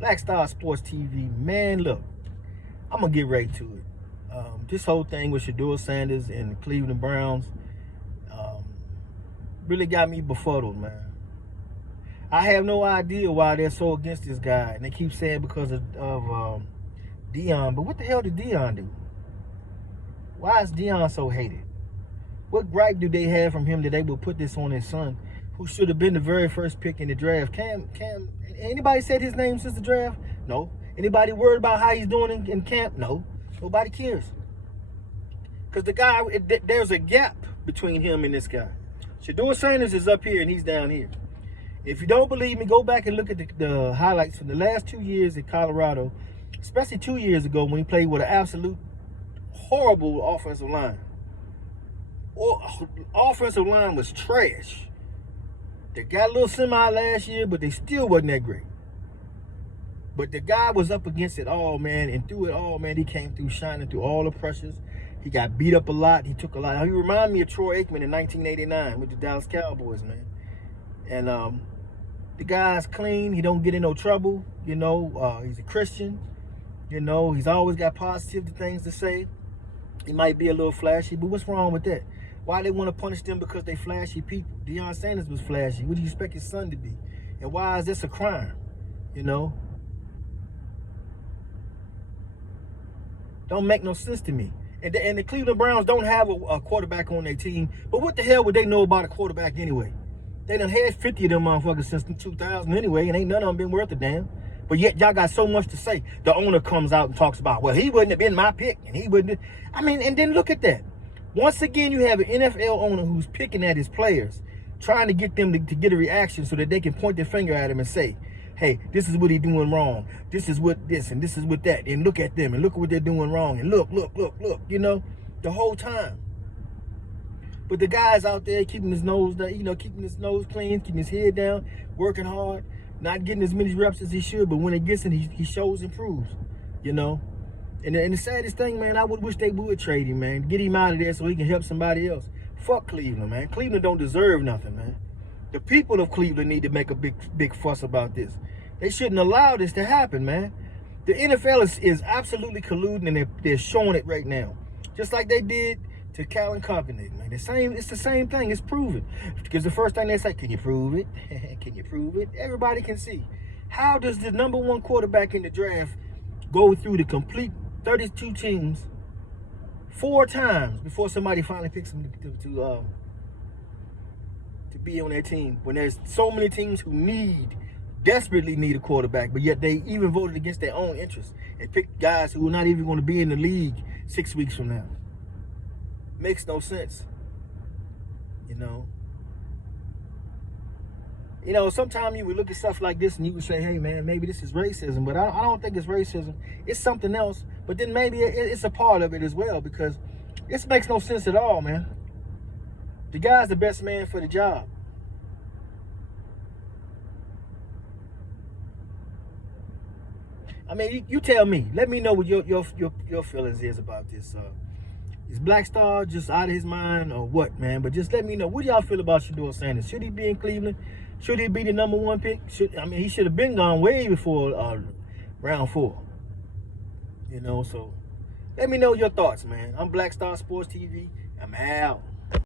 Black Star Sports TV, man, look, I'm gonna get right to it. This whole thing with Shedeur Sanders and the Cleveland Browns um, really got me befuddled, man. I have no idea why they're so against this guy, and they keep saying because of Deion. But what the hell did Deion do? Why is Deion so hated? What gripe do they have from him that they will put this on his son, who should have been the very first pick in the draft? Anybody said his name since the draft? No. Anybody worried about how he's doing in camp? No. Nobody cares. Because the guy, there's a gap between him and this guy. Shedeur Sanders is up here and he's down here. If you don't believe me, go back and look at the highlights from the last 2 years in Colorado, especially 2 years ago when he played with an absolute horrible offensive line. Offensive line was trash. They got a little semi last year, but they still wasn't that great. But the guy was up against it all, man, and through it all, man, he came through shining through all the pressures. He got beat up a lot. He took a lot. He reminded me of Troy Aikman in 1989 with the Dallas Cowboys, man. And the guy's clean. He don't get in no trouble. You know, he's a Christian. You know, he's always got positive things to say. He might be a little flashy, but what's wrong with that? Why they want to punish them because they flashy people? Deion Sanders was flashy. What do you expect his son to be? And why is this a crime? You know? Don't make no sense to me. And the Cleveland Browns don't have a quarterback on their team. But what the hell would they know about a quarterback anyway? They done had 50 of them motherfuckers since 2000 anyway, and ain't none of them been worth a damn. But yet y'all got so much to say. The owner comes out and talks about, well, he wouldn't have been my pick, and he wouldn't have. I mean, and then look at that. Once again, you have an NFL owner who's picking at his players, trying to get them to get a reaction so that they can point their finger at him and say, hey, this is what he's doing wrong. This is what this, and this is what that. And look at them, and look at what they're doing wrong. And look, you know, the whole time. But the guy's out there keeping his nose, keeping his nose clean, keeping his head down, working hard, not getting as many reps as he should. But when it gets in, he shows and proves, you know. And the saddest thing, man, I would wish they would trade him, man. Get him out of there so he can help somebody else. Fuck Cleveland, man. Cleveland don't deserve nothing, man. The people of Cleveland need to make a big fuss about this. They shouldn't allow this to happen, man. The NFL is absolutely colluding, and they're showing it right now. Just like they did to Colin Kaepernick, man. It's the same thing. It's proven. Because the first thing they say, can you prove it? Can you prove it? Everybody can see. How does the number one quarterback in the draft go through the complete 32 teams 4 times before somebody finally picks him to be on their team, when there's so many teams who desperately need a quarterback, but yet they even voted against their own interests and picked guys who are not even going to be in the league 6 weeks from now? Makes no sense, you know. You know, sometimes you would look at stuff like this and you would say, hey, man, maybe this is racism. But I don't think it's racism. It's something else. But then maybe it's a part of it as well, because this makes no sense at all, man. The guy's the best man for the job. I mean, you tell me. Let me know what your feelings is about this. Is Black Star just out of his mind or what, man? But just let me know. What do y'all feel about Shedeur Sanders? Should he be in Cleveland? Should he be the number 1 pick? He should have been gone way before round 4. You know, so let me know your thoughts, man. I'm Black Star Sports TV. I'm out.